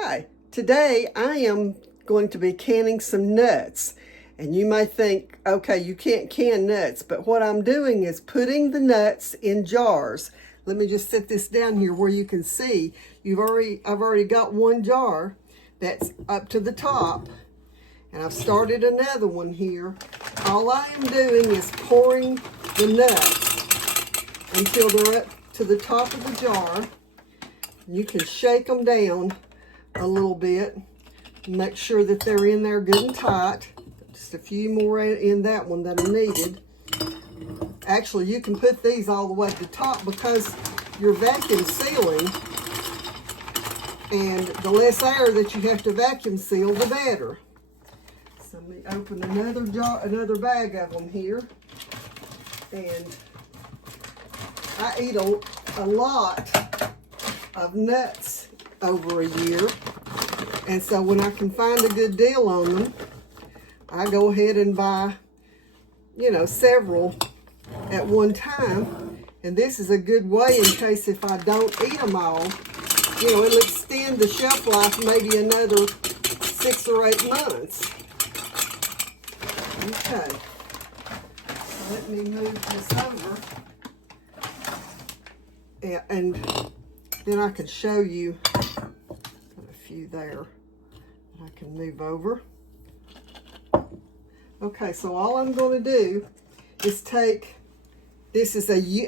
Hi, today I am going to be canning some nuts. And you may think, okay, you can't can nuts, but what I'm doing is putting the nuts in jars. Let me just set this down here where you can see. I've already got one jar that's up to the top, and I've started another one here. All I am doing is pouring the nuts until they're up to the top of the jar. You can shake them down a little bit, make sure that they're in there good and tight. Just a few more in that one that are needed. Actually, you can put these all the way to the top because you're vacuum sealing, and the less air that you have to vacuum seal, the better. So let me open another bag of them here. And I eat a lot of nuts over a year, and so when I can find a good deal on them, I go ahead and buy, several at one time. And this is a good way in case if I don't eat them all, it'll extend the shelf life maybe another 6 or 8 months. Okay, so let me move this over, and then I can show you a few there I can move over. Okay, so all I'm going to do is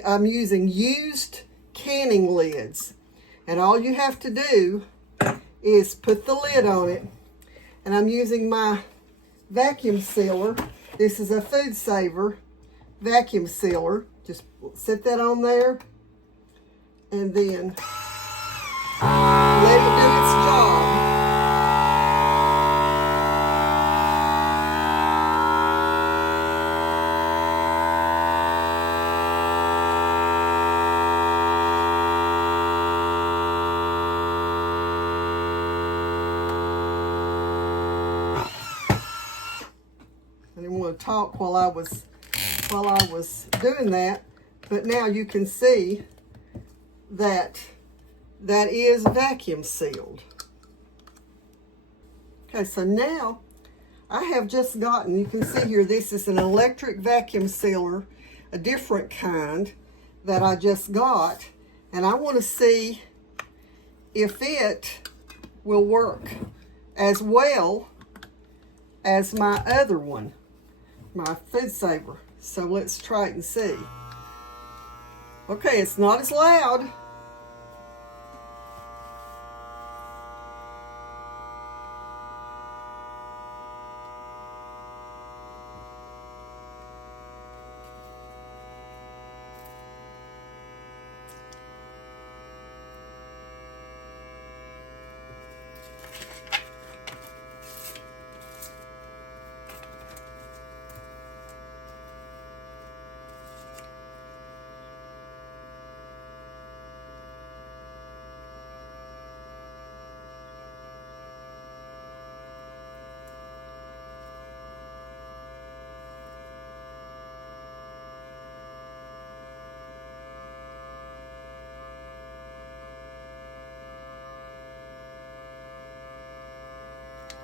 I'm using used canning lids, and all you have to do is put the lid on it, and I'm using my vacuum sealer. This is a Food Saver vacuum sealer. Just set that on there, and then let it do its job. I didn't want to talk while I was doing that, but now you can see that is vacuum sealed. Okay, so now I have just gotten, you can see here, this is an electric vacuum sealer, a different kind that I just got, and I want to see if it will work as well as my other one, my Food Saver. So let's try it and see. Okay, it's not as loud.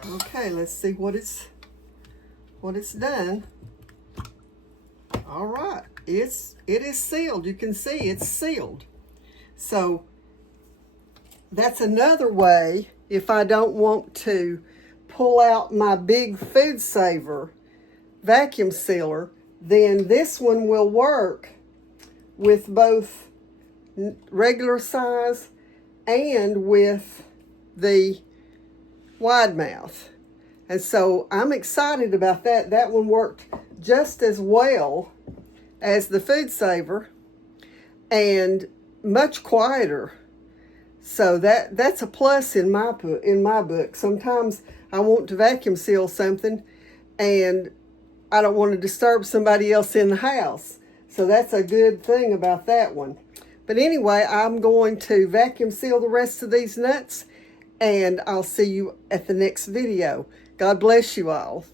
Okay, let's see what it's done. All right, it is sealed. You can see it's sealed. So that's another way, if I don't want to pull out my big Food Saver vacuum sealer, then this one will work with both regular size and with the wide mouth. And so I'm excited about that. That one worked just as well as the Food Saver and much quieter. So that's a plus in my book. Sometimes I want to vacuum seal something and I don't want to disturb somebody else in the house. So that's a good thing about that one. But anyway, I'm going to vacuum seal the rest of these nuts, and I'll see you at the next video. God bless you all.